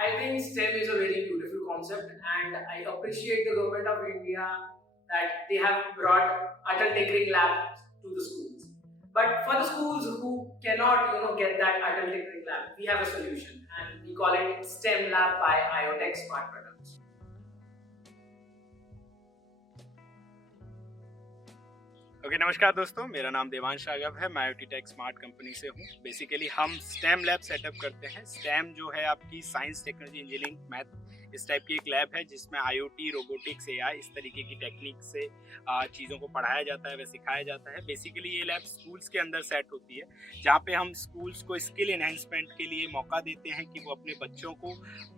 I think STEM is a very beautiful concept, and I appreciate the government of India that they have brought Atal Tinkering Lab to the schools. But for the schools who cannot, get that Atal Tinkering Lab, we have a solution, and we call it STEM Lab by IoTech Smart Products. Okay नमस्कार दोस्तों, मेरा नाम देवांश राघव है। मैं IoT take smart company से हूँ। Basically हम stem lab setup करते हैं। स्टेम जो है आपकी साइंस, टेक्नोलॉजी, इंजीनियरिंग, मैथ, इस टाइप की एक लैब है जिसमें IoT, रोबोटिक्स, AI इस तरीके की टेक्निक से चीज़ों को पढ़ाया जाता है व सिखाया जाता है। बेसिकली ये लैब स्कूल्स के अंदर सेट होती है, जहाँ पे हम स्कूल्स को स्किल एनहेंसमेंट के लिए मौका देते हैं कि वो अपने बच्चों को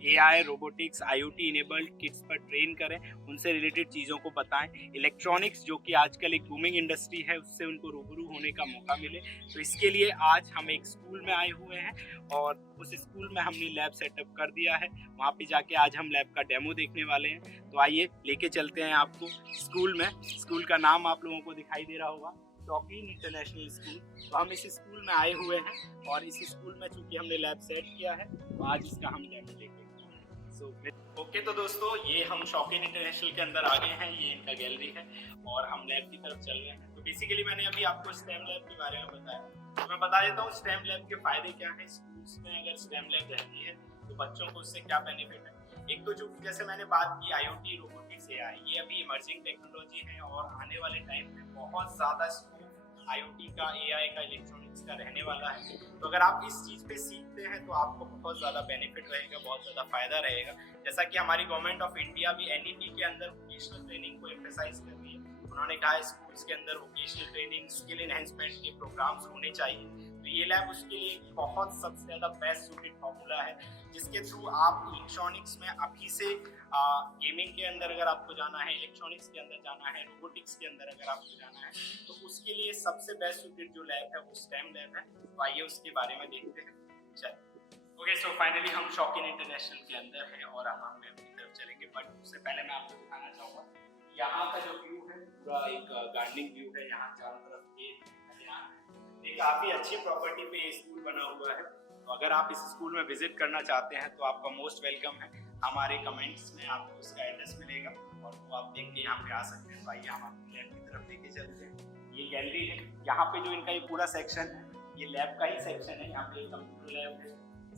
AI, robotics, IoT enabled kits पर ट्रेन करें, उनसे रिलेटेड चीज़ों को बताएं। इलेक्ट्रॉनिक्स जो कि आजकल एक बूमिंग इंडस्ट्री है, उससे उनको रूबरू होने का मौका मिले। तो इसके लिए आज हम एक स्कूल में आए हुए हैं और उस स्कूल में हमने लैब सेटअप कर दिया है। वहाँ पे जाके आज हम लैब का डेमो देखने वाले हैं। तो आइए लेके चलते हैं आपको स्कूल में। स्कूल का नाम आप लोगों को दिखाई दे रहा होगा, शौकीन इंटरनेशनल स्कूल। तो हम इस स्कूल में आए हुए हैं और इस स्कूल में चूंकि हमने लैब सेट किया है तो आज इसका हम डेमो लेंगे। ओके तो दोस्तों, ये हम शौकीन इंटरनेशनल के अंदर आ गए हैं। ये इनका गैलरी है और हम लैब की तरफ चल रहे हैं। तो बेसिकली मैंने अभी आपको स्टेम लैब के बारे में बताया, तो मैं बता देता हूँ स्टेम लैब के फायदे क्या हैं। स्कूल्स में अगर स्टेम लैब रहती है तो बच्चों को उससे क्या बेनिफिट है। एक तो जो जैसे मैंने बात की IoT, रोबोटिक्स, AI, ये अभी इमर्जिंग टेक्नोलॉजी है और आने वाले टाइम में बहुत ज़्यादा स्कोप IoT का, AI का, इलेक्ट्रॉनिक्स का रहने वाला है। तो अगर आप इस चीज़ पे सीखते हैं तो आपको बहुत ज़्यादा बेनिफिट रहेगा, बहुत ज़्यादा फायदा रहेगा। जैसा कि हमारी गवर्नमेंट ऑफ इंडिया भी NEP के अंदर वोकेशनल ट्रेनिंग को एम्फेसाइज कर रही है। उन्होंने कहा है स्कूल्स के अंदर वोकेशनल ट्रेनिंग, स्किल एनहेंसमेंट के प्रोग्राम्स होने चाहिए। तो ये लैब उसके लिए बहुत सबसे ज़्यादा बेस्ट सूटेड फॉर्मूला है, जिसके थ्रू आप इलेक्ट्रॉनिक्स में अभी से गेमिंग के अंदर अगर आपको जाना है, इलेक्ट्रॉनिक्स के अंदर जाना है, रोबोटिक्स के अंदर अगर आपको जाना है, तो उसके लिए सबसे बेस्ट सूटेड जो लैब है वो स्टेम लैब है। तो आइए उसके बारे में देखते हैं। चलिए ओके, सो फाइनली हम शौकीन इंटरनेशनल के अंदर हैं और अब हम लैब की तरफ चलेंगे। बट उससे पहले मैं आपको दिखाना चाहूँगा यहाँ का जो व्यू है, पूरा एक गार्डनिंग व्यू है। यहाँ चारों तरफ ये काफ़ी अच्छी प्रॉपर्टी पे ये स्कूल बना हुआ है। तो अगर आप इस स्कूल में विजिट करना चाहते हैं तो आपका मोस्ट वेलकम है। हमारे कमेंट्स में आपको उसका एड्रेस मिलेगा और वो आप देख के यहाँ पे आ सकते हैं। तो आइए हम आपको लैब की तरफ लेके चलते हैं। ये गैलरी है, यहाँ पे जो इनका ये पूरा सेक्शन है ये लैब का ही सेक्शन है। यहाँ पे कंप्यूटर लैब है,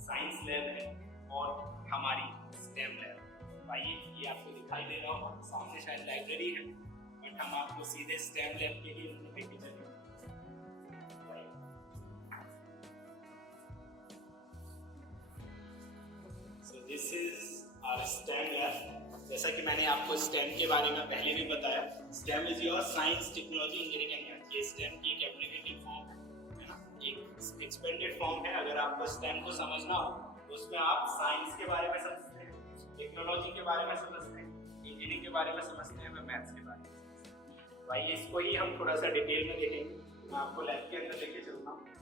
साइंस लैब है और हमारी स्टेम लैब। तो आइए, ये आपको दिखाई दे रहा होगा, सामने शायद लाइब्रेरी है, बट हम आपको सीधे स्टेम लैब के लिए लेके चलेंगे। This is our STEM lab. जैसा कि मैंने आपको स्टेम के बारे में पहले भी बताया, stem is your science, technology, engineering and math. ये स्टेम की एक एब्रिविएटेड फॉर्म है ना, एक एक्सपेंडेड फॉर्म है। अगर आपको स्टेम को समझना हो तो उसमें आप साइंस के बारे में समझते हैं, टेक्नोलॉजी के बारे में समझते हैं, इंजीनियरिंग के बारे में समझते हैं, मैथ्स के बारे में समझते हैं। भाई इसको ही हम थोड़ा सा डिटेल में देखेंगे। मैं आपको लैब के अंदर लेके चलता हूँ।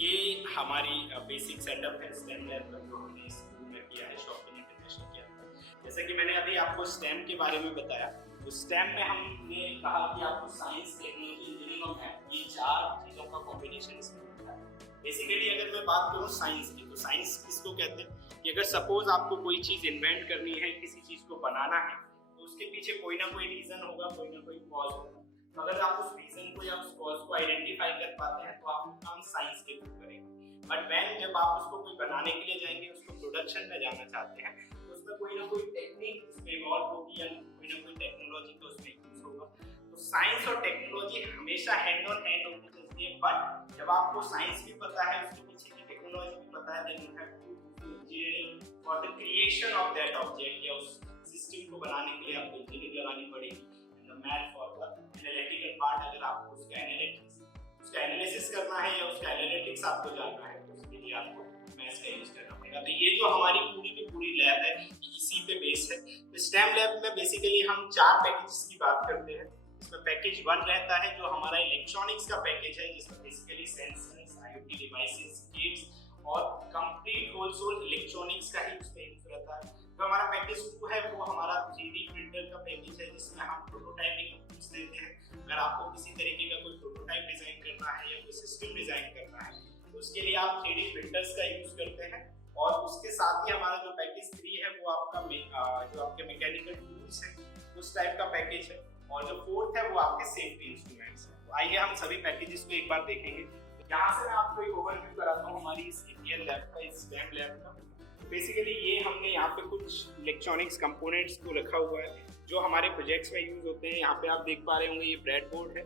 ये हमारी बेसिक सेटअप है स्टेम लैब का, जो हमने स्कूल में किया है शौकीन इंटरनेशनल के अंदर। जैसे कि मैंने अभी आपको स्टेम के बारे में बताया, तो स्टेम में हमने कहा कि आपको साइंस, टेक्नोलॉजी, इंजीनियरिंग और मैथ, ये चार चीज़ों का कॉम्बिनेशन इसमें होता है। बेसिकली अगर मैं बात करूँ साइंस की, तो साइंस किसको कहते हैं कि अगर सपोज आपको कोई चीज़ इन्वेंट करनी है, किसी चीज़ को बनाना है, तो उसके पीछे कोई ना कोई रीज़न होगा, कोई ना कोई कॉज होगा। तो अगर आप उस रीजन को या उस कॉज को आइडेंटिफाई कर पाते हैं तो आप काम साइंस के थ्रू करेंगे। बट व्हेन जब आप उसको कोई बनाने के लिए जाएंगे, उसको प्रोडक्शन में जाना चाहते हैं, तो उसमें कोई ना कोई टेक्निक उसमें इवॉल्व होगी या कोई ना कोई टेक्नोलॉजी का उसमें यूज होगा। तो साइंस और टेक्नोलॉजी हमेशा हैंड ऑन हैंड होकर चलती है। बट जब आपको साइंस भी पता है, उसके पीछे की टेक्नोलॉजी भी पता है, then you have to do engineering for the creation of that object, या उस सिस्टम को बनाने के लिए आपको इंजीनियरिंग लगानी पड़ेगी। Math for the analytical part, अगर आपको उसका एनालिसिस करना है या उसका एनालिटिक्स आपको जानना है, तो उसके लिए आपको मैथ्स का यूज करना पड़ेगा। तो ये जो हमारी पूरी की पूरी लैब है इसी पे बेस है। तो स्टेम लैब में बेसिकली हम चार पैकेजेस की बात करते हैं। इसमें पैकेज 1 रहता है जो हमारा इलेक्ट्रॉनिक्स का पैकेज है, जिसमें basically sensors, IoT devices, kits और कंप्लीट होल इलेक्ट्रॉनिक्स का ही उसमें यूज रहता है। तो हमारा पैकेज 2 है वो हमारा 3D प्रिंटर का पैकेज है, जिसमें हम प्रोटोटाइपिंग टूल्स देते हैं। अगर आपको किसी तरीके का कोई प्रोटोटाइप डिजाइन करना है या कोई सिस्टम डिजाइन करना है, उसके लिए आप 3D प्रिंटर्स का यूज करते हैं, और उसके साथ ही हमारा जो पैकेज 3 है वो आपका जो आपके मैकेनिकल टूल्स है उस टाइप का पैकेज है, और जो 4th है वो आपके सेफ्टी इंस्ट्रूमेंट्स है। तो आइए हम सभी पैकेजेस को एक बार देखेंगे। यहाँ से मैं आपको एक ओवरव्यू कराता हूँ हमारी इस EPL लैब का, इस STEM लैब का। बेसिकली ये हमने यहाँ पे कुछ इलेक्ट्रॉनिक्स कंपोनेंट्स को रखा हुआ है जो हमारे प्रोजेक्ट्स में यूज होते हैं। यहाँ पे आप देख पा रहे होंगे ये ब्रेड बोर्ड है,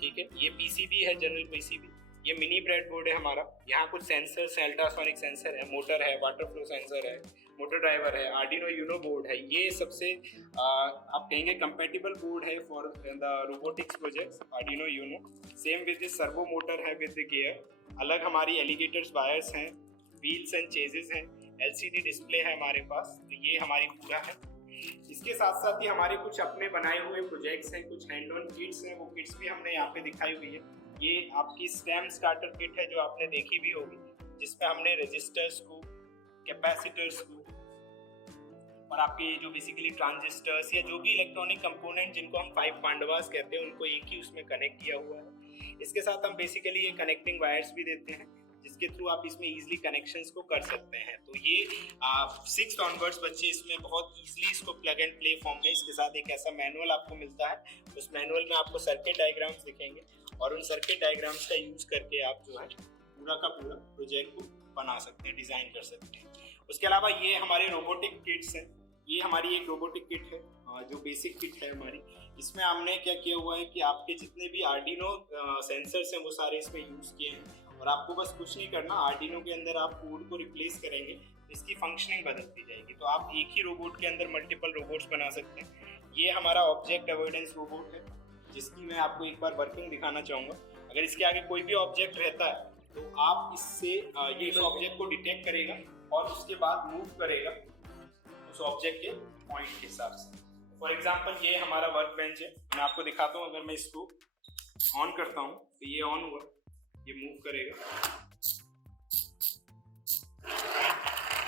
ठीक है, ये PCB है, जनरल PCB, ये मिनी ब्रेड बोर्ड है हमारा। यहाँ कुछ सेंसर्स है, अल्ट्रासोनिक सेंसर है, मोटर है, वाटर फ्लो सेंसर है, मोटर ड्राइवर है, आर्डिनो यूनो बोर्ड है। ये सबसे आप कहेंगे कंपैटिबल बोर्ड है for the robotics projects, Arduino Uno. Same with this servo motor है विद द गियर। अलग हमारी एलिगेटर्स वायर्स हैं, व्हील्स एंड चेजेस हैं, LCD डिस्प्ले है हमारे पास। तो ये हमारी पूरा है। इसके साथ साथ ही हमारे कुछ अपने बनाए हुए प्रोजेक्ट्स हैं, कुछ हैंड ऑन किट्स हैं, वो किट्स भी हमने यहाँ पे दिखाई हुई है। ये आपकी स्टेम स्टार्टर किट है जो आपने देखी भी होगी, जिसमें हमने रजिस्टर्स को, कैपेसिटर्स को, और आपके जो बेसिकली ट्रांजिस्टर्स या जो भी इलेक्ट्रॉनिक कंपोनेंट जिनको हम 5 पांडवास कहते हैं उनको एक ही उसमें कनेक्ट किया हुआ है। इसके साथ हम बेसिकली ये कनेक्टिंग वायर्स भी देते हैं जिसके थ्रू आप इसमें इजीली कनेक्शंस को कर सकते हैं। तो ये 6th ऑनवर्ड्स बच्चे इसमें बहुत इजीली इसको प्लग एंड प्ले फॉर्म में, इसके साथ एक ऐसा मैनुअल आपको मिलता है। उस मैनुअल में आपको सर्किट डायग्राम्स दिखेंगे और उन सर्किट डायग्राम्स का यूज करके आप जो है पूरा का पूरा प्रोजेक्ट को बना सकते हैं, डिजाइन कर सकते हैं। उसके अलावा ये हमारे रोबोटिक किट्स हैं। ये हमारी एक रोबोटिक किट है जो बेसिक किट है हमारी। इसमें हमने क्या किया हुआ है कि आपके जितने भी आर्डिनो सेंसर्स हैं वो सारे इसमें यूज किए हैं, और आपको बस कुछ नहीं करना, आर्डिनो के अंदर आप कोड को रिप्लेस करेंगे, इसकी फंक्शनिंग बदलती जाएगी। तो आप एक ही रोबोट के अंदर मल्टीपल रोबोट्स बना सकते हैं। ये हमारा ऑब्जेक्ट अवॉइडेंस रोबोट है जिसकी मैं आपको एक बार वर्किंग दिखाना चाहूँगा। अगर इसके आगे कोई भी ऑब्जेक्ट रहता है तो आप इससे ये इस ऑब्जेक्ट को डिटेक्ट करेगा और उसके बाद मूव करेगा उस ऑब्जेक्ट के पॉइंट के हिसाब से। फॉर एग्जाम्पल ये हमारा वर्क बेंच है, मैं आपको दिखाता हूँ। अगर मैं इसको ऑन करता हूँ तो ये ऑन हुआ, ये मूव करेगा,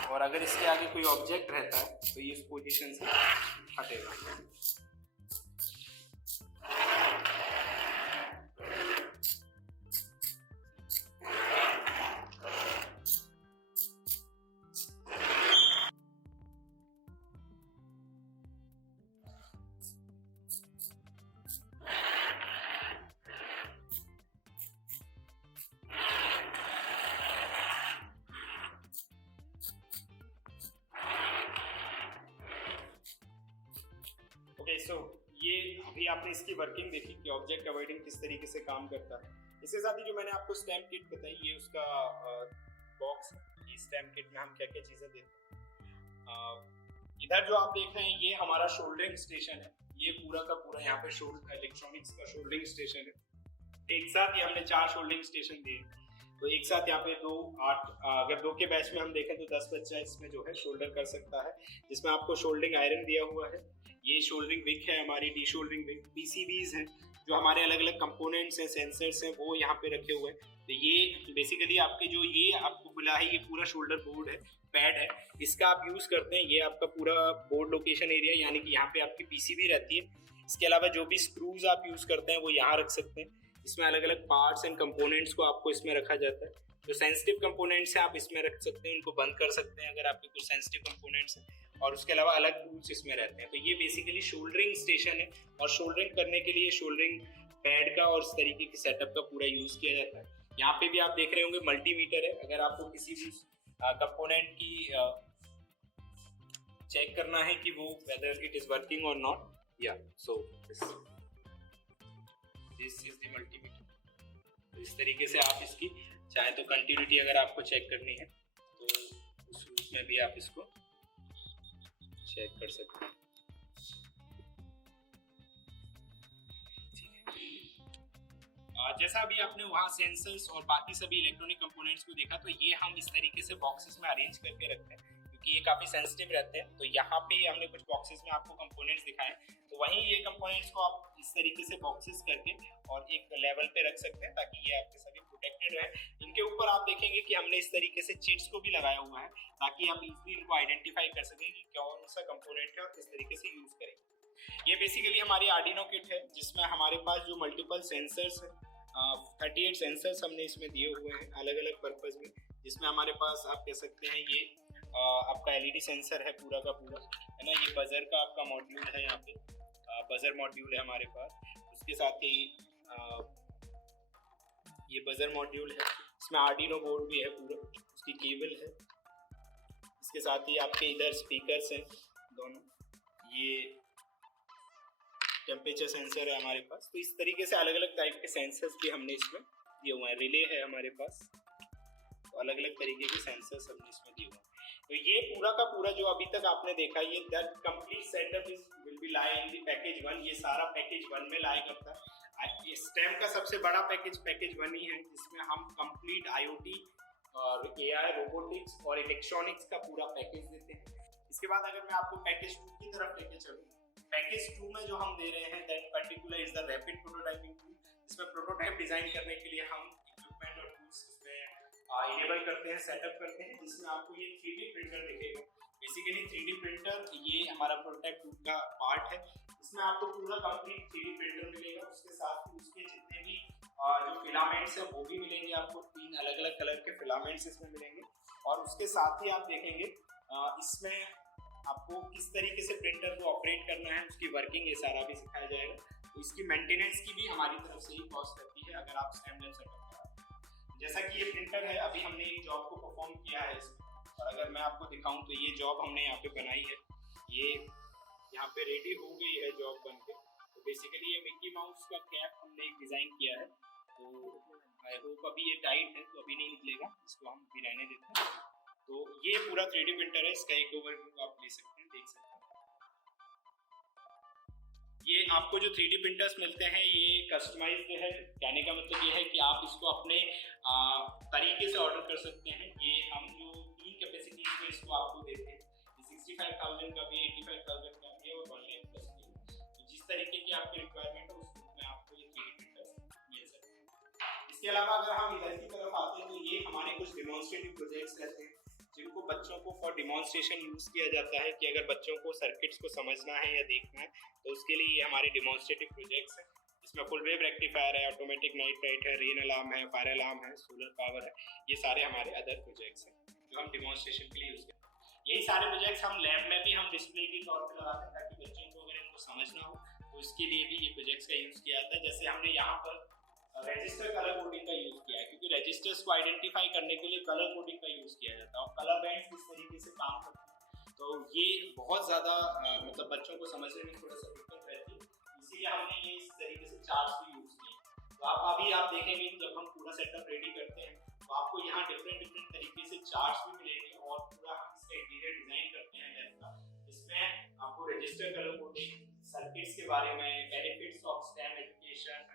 और अगर इसके आगे कोई ऑब्जेक्ट रहता है तो ये इस पोजीशन से हटेगा। सो ये अभी आपने इसकी वर्किंग देखी कि ऑब्जेक्ट अवॉइडिंग किस तरीके से काम करता है। इसके साथ ही जो मैंने आपको स्टैम्प किट बताई, ये उसका बॉक्स है। ये स्टैम्प किट में हम क्या क्या चीज़ें देते हैं। इधर जो आप देख रहे हैं ये हमारा शोल्डरिंग स्टेशन है। ये पूरा का पूरा यहाँ पे इलेक्ट्रॉनिक्स का शोल्डरिंग स्टेशन है। एक साथ ही हमने 4 शोल्डरिंग स्टेशन दिए, तो एक साथ यहाँ पे 2 8 अगर 2 के बैच में हम देखें तो 10 बच्चा इसमें जो है शोल्डर कर सकता है, जिसमें आपको शोल्डरिंग आयरन दिया हुआ है। ये शोल्डरिंग विक है हमारी, डी शोल्डरिंग विक, PCBs हैं जो हमारे अलग अलग कंपोनेंट्स हैं, सेंसर्स हैं, वो यहाँ पे रखे हुए हैं। तो ये बेसिकली आपके जो ये आपको मिला है ये पूरा शोल्डर बोर्ड है, पैड है, इसका आप यूज़ करते हैं। ये आपका पूरा बोर्ड लोकेशन एरिया, यानी कि यहाँ पे आपकी PCB रहती है। इसके अलावा जो भी स्क्रूज आप यूज़ करते हैं वो यहाँ रख सकते हैं। इसमें अलग अलग पार्ट्स एंड कंपोनेंट्स को आपको इसमें रखा जाता है। जो सेंसिटिव कंपोनेंट्स हैं आप इसमें रख सकते हैं, उनको बंद कर सकते हैं अगर आपके कुछ सेंसिटिव कंपोनेंट्स हैं, और उसके अलावा अलग टूल्स इसमें रहते हैं। तो ये बेसिकली शोल्डरिंग स्टेशन है, और शोल्डरिंग करने के लिए शोल्डरिंग पैड का और इस तरीके के सेटअप का पूरा यूज़ किया जाता है। यहाँ पे भी आप देख रहे होंगे मल्टीमीटर है। अगर आपको किसी भी कंपोनेंट की चेक करना है कि वो वेदर इट इज वर्किंग और नॉट, या so this is the multimeter. तो इस तरीके से आप इसकी चाहे तो कंटिन्यूटी अगर आपको चेक करनी है तो उस रूप में भी आप इसको चेक कर सकते हैं। जैसा अभी आपने वहाँ सेंसर्स और बाकी सभी इलेक्ट्रॉनिक कंपोनेंट्स को देखा, तो ये हम इस तरीके से बॉक्सेस में अरेंज करके रखते हैं क्योंकि ये काफ़ी सेंसिटिव रहते हैं। तो यहाँ पे हमने कुछ बॉक्सेस में आपको कंपोनेंट्स दिखाए, तो वहीं ये कंपोनेंट्स को आप इस तरीके से बॉक्सेस करके और एक लेवल पे रख सकते हैं ताकि ये आपके सभी प्रोटेक्टेड रहे। इनके ऊपर आप देखेंगे कि हमने इस तरीके से चिट्स को भी लगाया हुआ है ताकि आप इजीली इनको आइडेंटिफाई कर सकें कि कौन सा कंपोनेंट है और किस तरीके से यूज करेंगे। ये बेसिकली हमारी आर्डिनो किट है जिसमें हमारे पास जो मल्टीपल सेंसर्स है 38 सेंसर्स हमने इसमें दिए हुए हैं अलग अलग पर्पज में, जिसमें हमारे पास आप कह सकते हैं ये आपका एलईडी सेंसर है पूरा का पूरा, है ना। ये बजर का आपका मॉड्यूल है, यहाँ पे बजर मॉड्यूल है हमारे पास। उसके साथ ही ये बजर मॉड्यूल है, इसमें आर्डिनो बोर्ड भी है पूरा, उसकी केबल है। इसके साथ ही आपके इधर स्पीकर्स हैं दोनों, ये टेम्परेचर सेंसर है हमारे पास। तो इस तरीके से अलग अलग टाइप के सेंसर्स भी हमने इसमें दिए हुए हैं। रिले है हमारे पास, तो अलग अलग तरीके के सेंसर्स हमने इसमें दिए हुए हैं। तो ये पूरा का पूरा जो अभी तक आपने देखा, ये that complete setup is will be lie in the package 1। ये सारा पैकेज 1 में लाया करता है। स्टेम का सबसे बड़ा पैकेज 1 ही है, जिसमें हम कंप्लीट IoT और AI, रोबोटिक्स और इलेक्ट्रॉनिक्स का पूरा पैकेज देते हैं। इसके बाद अगर मैं आपको पैकेज 2 की तरफ लेके चलूँ, पैकेज 2 में जो हम दे रहे हैं that particular is the rapid prototyping tool. इसमें प्रोटोटाइप डिजाइन करने के लिए हम इक्विपमेंट और टूल्स इसमें इनेबल करते हैं, सेटअप करते हैं, जिसमें आपको ये 3D प्रिंटर दिखेगा। बेसिकली 3D प्रिंटर ये हमारा प्रोटोटाइप टूल का पार्ट है। इसमें आपको पूरा कंप्लीट 3D प्रिंटर मिलेगा। उसके साथ ही उसके जितने भी जो फिलामेंट्स है वो भी मिलेंगे आपको, 3 अलग अलग कलर के फिलामेंट्स इसमें मिलेंगे। और उसके साथ ही आप देखेंगे इसमें आपको किस तरीके से प्रिंटर को ऑपरेट करना है, उसकी वर्किंग, ये सारा भी सिखाया जाएगा। तो इसकी मेंटेनेंस की भी हमारी तरफ से ही कॉस्ट रहती है अगर आप स्टेम लैब सेटअप कराते हैं। जैसा कि ये प्रिंटर है, अभी हमने एक जॉब को परफॉर्म किया है इसमें, और अगर मैं आपको दिखाऊं तो ये जॉब हमने यहाँ पे बनाई है, ये यहाँ पे रेडी हो गई है जॉब बन के। तो बेसिकली ये मिक्की माउस का कैप हमने एक डिज़ाइन किया है। तो आई होप अभी ये टाइट है तो अभी नहीं निकलेगा, इसको हम भी रहने देते हैं। तो ये पूरा 3D प्रिंटर है, इसका एक ओवरव्यू आप ले सकते हैं, देख सकते हैं। ये आपको जो 3D प्रिंटर्स मिलते हैं ये कस्टमाइज्ड है। कहने का मतलब ये है कि आप इसको अपने तरीके से ऑर्डर कर सकते हैं। ये हम जो 3 कैपेसिटी में इसको आपको देते हैं, 65,000 का भी, 85,000 का भी और 1 लाख प्लस भी। तो जिस तरीके की आपकी रिक्वायरमेंट है उस में आपको ये 3D प्रिंटर्स मिल सकते हैं। इसके अलावा अगर हम इधर की तरफ आते हैं तो ये हमारे कुछ डिमॉन्स्ट्रेटिव प्रोजेक्ट्स रहते हैं, जिनको बच्चों को फॉर डिमॉन्स्ट्रेशन यूज़ किया जाता है कि अगर बच्चों को सर्किट्स को समझना है या देखना है तो उसके लिए ये हमारे डिमॉन्स्ट्रेटिव प्रोजेक्ट्स हैं। इसमें फुल वेव रेक्टिफायर है, ऑटोमेटिक नाइट लाइट है, रेन अलार्म है, फायर अलार्म है, सोलर पावर है। ये सारे हमारे अदर प्रोजेक्ट्स हैं जो हम डिमॉन्स्ट्रेशन के लिए यूज़ करते हैं। यही सारे प्रोजेक्ट्स हम लैब में भी हम डिस्प्ले के तौर पर लगाते हैं ताकि बच्चों को अगर इनको समझना हो तो इसके लिए भी ये प्रोजेक्ट्स का यूज़ किया जाता है। जैसे हमने यहाँ पर रजिस्टर कलर कोडिंग का यूज किया है, क्योंकि रजिस्टर्स को आइडेंटिफाई करने के लिए कलर कोडिंग का यूज किया जाता है और कलर बैंड्स किस तरीके से काम करते हैं। तो ये बहुत ज़्यादा मतलब बच्चों को समझने में थोड़ा सा दिक्कत रहती है, इसीलिए हमने ये इस तरीके से चार्ट्स भी यूज किए। तो अभी आप देखेंगे कि जब हम पूरा सेटअप रेडी करते हैं तो आपको यहाँ डिफरेंट तरीके से चार्ट्स भी मिलेंगे और पूरा हम इसका इंटीरियर डिजाइन करते हैं लैब का। इसमें आपको रजिस्टर कलर कोडिंग, सर्किट्स के बारे में, बेनिफिट्स ऑफ स्टेम एजुकेशन,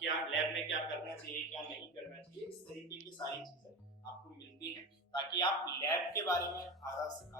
क्या लैब में क्या करना चाहिए क्या नहीं करना चाहिए, इस तरीके की सारी चीजें आपको मिलती हैं ताकि आप लैब के बारे में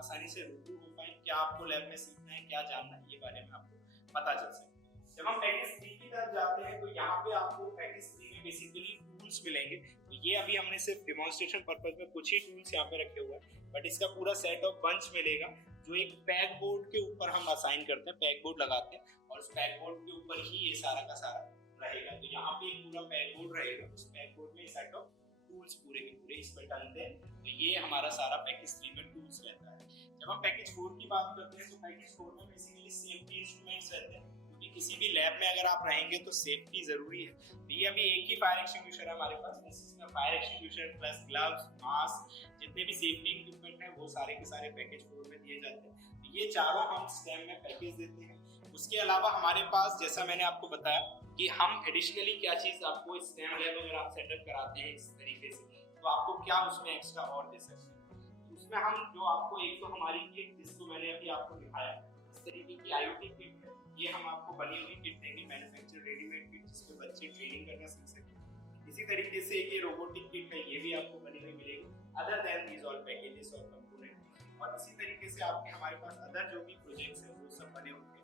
आसानी से रूबरू हो पाए। क्या आपको लैब में सीखना है, क्या जानना है, ये बारे में आपको पता चल सके। जब हम पैकेज 3 की तरफ जाते हैं तो यहाँ पे आपको पैकेज 3 में बेसिकली टूल्स मिलेंगे। तो ये अभी हमने सिर्फ डिमॉन्स्ट्रेशन पर्पज में कुछ ही टूल्स यहाँ पे रखे हुए हैं, बट इसका पूरा सेट ऑफ बंच मिलेगा जो एक पैक बोर्ड के ऊपर हम असाइन करते हैं, पैक बोर्ड लगाते हैं और उस पैक बोर्ड के ऊपर ही ये सारा का सारा रहेगा। तो यहाँ पे एक पूरा पैक बोर्ड रहेगा, उस पैक बोर्ड में सेट ऑफ टूल्स पूरे के पूरे इस पर डालते हैं। तो ये हमारा सारा पैकेज 3 में टूल्स रहता है। जब हम पैकेज 4 की बात करते हैं तो पैकेज 4 में बेसिकली सेफ्टी इंस्ट्रूमेंट्स रहते हैं, क्योंकि किसी भी लैब में अगर आप रहेंगे तो सेफ्टी जरूरी है। तो ये अभी एक ही फायर एक्सटिंग्विशर है हमारे पास, इसमें fire extinguisher plus gloves, mask, जितने भी सेफ्टी इक्विपमेंट है वो सारे के सारे पैकेज 4 में दिए जाते हैं। तो ये चारों हम स्टेम में पैकेज देते हैं। उसके अलावा हमारे पास, जैसा मैंने आपको बताया कि हम एडिशनली क्या चीज आपको स्टेम लैब अगर आप सेटअप कराते हैं इस तरीके से तो आपको क्या उसमें एक्स्ट्रा और दे सकते हैं। उसमें हम जो आपको एक तो हमारी किट जिसको मैंने अभी आपको दिखाया, इस तरीके की IoT किट है, ये हम आपको बनी हुई किट देंगे, मैन्युफैक्चर रेडीमेड किट जिसमें बच्चे ट्रेनिंग करना सीख सकें। इसी तरीके से ये रोबोटिक किट है, ये भी आपको बनी हुई मिलेगी other than these all packages और कंपोनेंट। और इसी तरीके से आपके हमारे पास अदर जो भी प्रोजेक्ट्स हैं वो सब बने होंगे।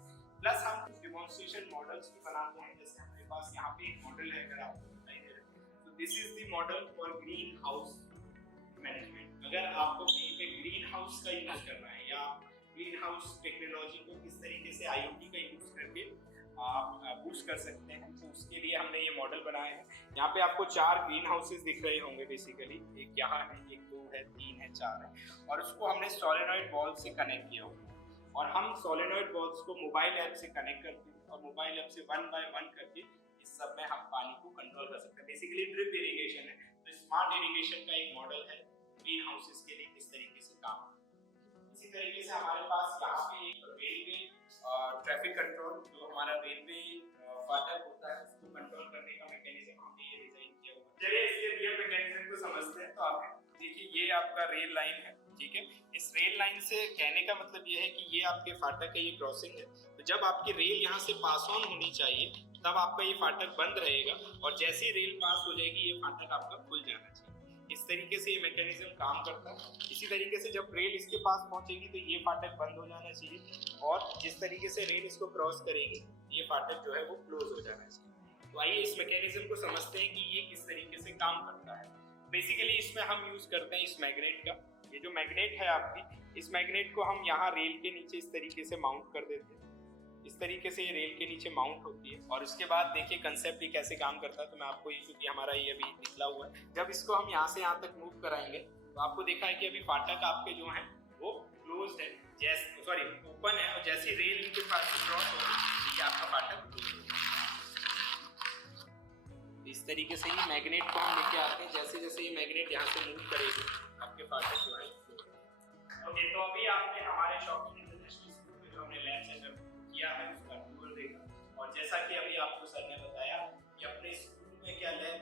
प्लस हम कुछ डिमॉन्स्ट्रेशन मॉडल्स भी बनाते हैं, जैसे हमारे पास यहाँ पे एक मॉडल है, अगर आपको दिखाई दे रहा है तो this is the model for green house management. अगर आपको कहीं पे ग्रीन हाउस का यूज करना है या ग्रीन हाउस टेक्नोलॉजी को किस तरीके से IoT का यूज करके आप बूस्ट कर सकते हैं। तो उसके लिए हमने ये मॉडल बनाए हैं। यहाँ पे आपको 4 ग्रीन हाउसेज दिख रहे होंगे बेसिकली, एक यहाँ है, एक 2 है, 3 है, 4 है, और उसको हमने सोलेनॉइड बॉल से कनेक्ट किया हुआ है। और हम सोलेनॉइड बॉल्स को मोबाइल ऐप से कनेक्ट करते हैं और मोबाइल ऐप से 1 बाय 1 करके इस सब में हम पानी को कंट्रोल कर सकते हैं। बेसिकली ड्रिप इरिगेशन है। तो स्मार्ट इरिगेशन का एक मॉडल है ग्रीन हाउसेज के लिए किस तरीके से काम। इसी तरीके से हमारे पास यहाँ पे एक रेलवे ट्रैफिक कंट्रोल, जो हमारा रेलवे फाटक होता है, उसको कंट्रोल करने का मैकेनिज्म हमने ये डिजाइन किया हुआ है। चलिए इसके रियल मैकेनिज्म को समझते हैं। तो आप देखिए, ये आपका रेल लाइन है, ठीक है। इस रेल लाइन से कहने का मतलब ये है कि ये आपके फाटक है, ये क्रॉसिंग है। तो जब आपकी रेल यहाँ से पास ऑन होनी चाहिए तब आपका ये फाटक बंद रहेगा, और जैसे ही रेल पास हो जाएगी ये फाटक आपका खुल जाना चाहिए। इस तरीके से ये मैकेनिज्म काम करता है। इसी तरीके से जब रेल इसके पास पहुंचेगी तो ये फाटक बंद हो जाना चाहिए, और जिस तरीके से रेल इसको क्रॉस करेगी ये फाटक जो है वो क्लोज हो जाना चाहिए। तो आइए इस मैकेनिज्म को समझते हैं कि ये किस तरीके से काम करता है। बेसिकली इसमें हम यूज करते हैं इस मैग्नेट का। ये जो मैग्नेट है आपकी, इस मैग्नेट को हम यहाँ रेल के नीचे इस तरीके से माउंट कर देते हैं। इस तरीके से ये रेल के नीचे माउंट होती है। और उसके बाद देखिए कंसेप्ट ये कैसे काम करता है। तो मैं आपको ये, क्योंकि हमारा ये अभी निकला हुआ है, जब इसको हम यहाँ से यहाँ तक मूव कराएंगे तो आपको देखा है कि अभी फाटक आपके जो है वो क्लोज्ड है, ओपन है, और जैसे रेल के पास क्रॉस होगी ये आपका फाटक क्लोज हो जाएगा। इस तरीके से ही मैग्नेट को हम लेके आते हैं। जैसे जैसे ये मैग्नेट यहाँ से मूव करेगी आपके फाटक जो है। ओके, तो अभी आपने हमारे शॉपिंग इंटरनेशनल स्कूल में जो हमने लैब सेटअप किया है उसका टूर देखा, और जैसा कि अभी आपको सर ने बताया कि अपने स्कूल में क्या लैब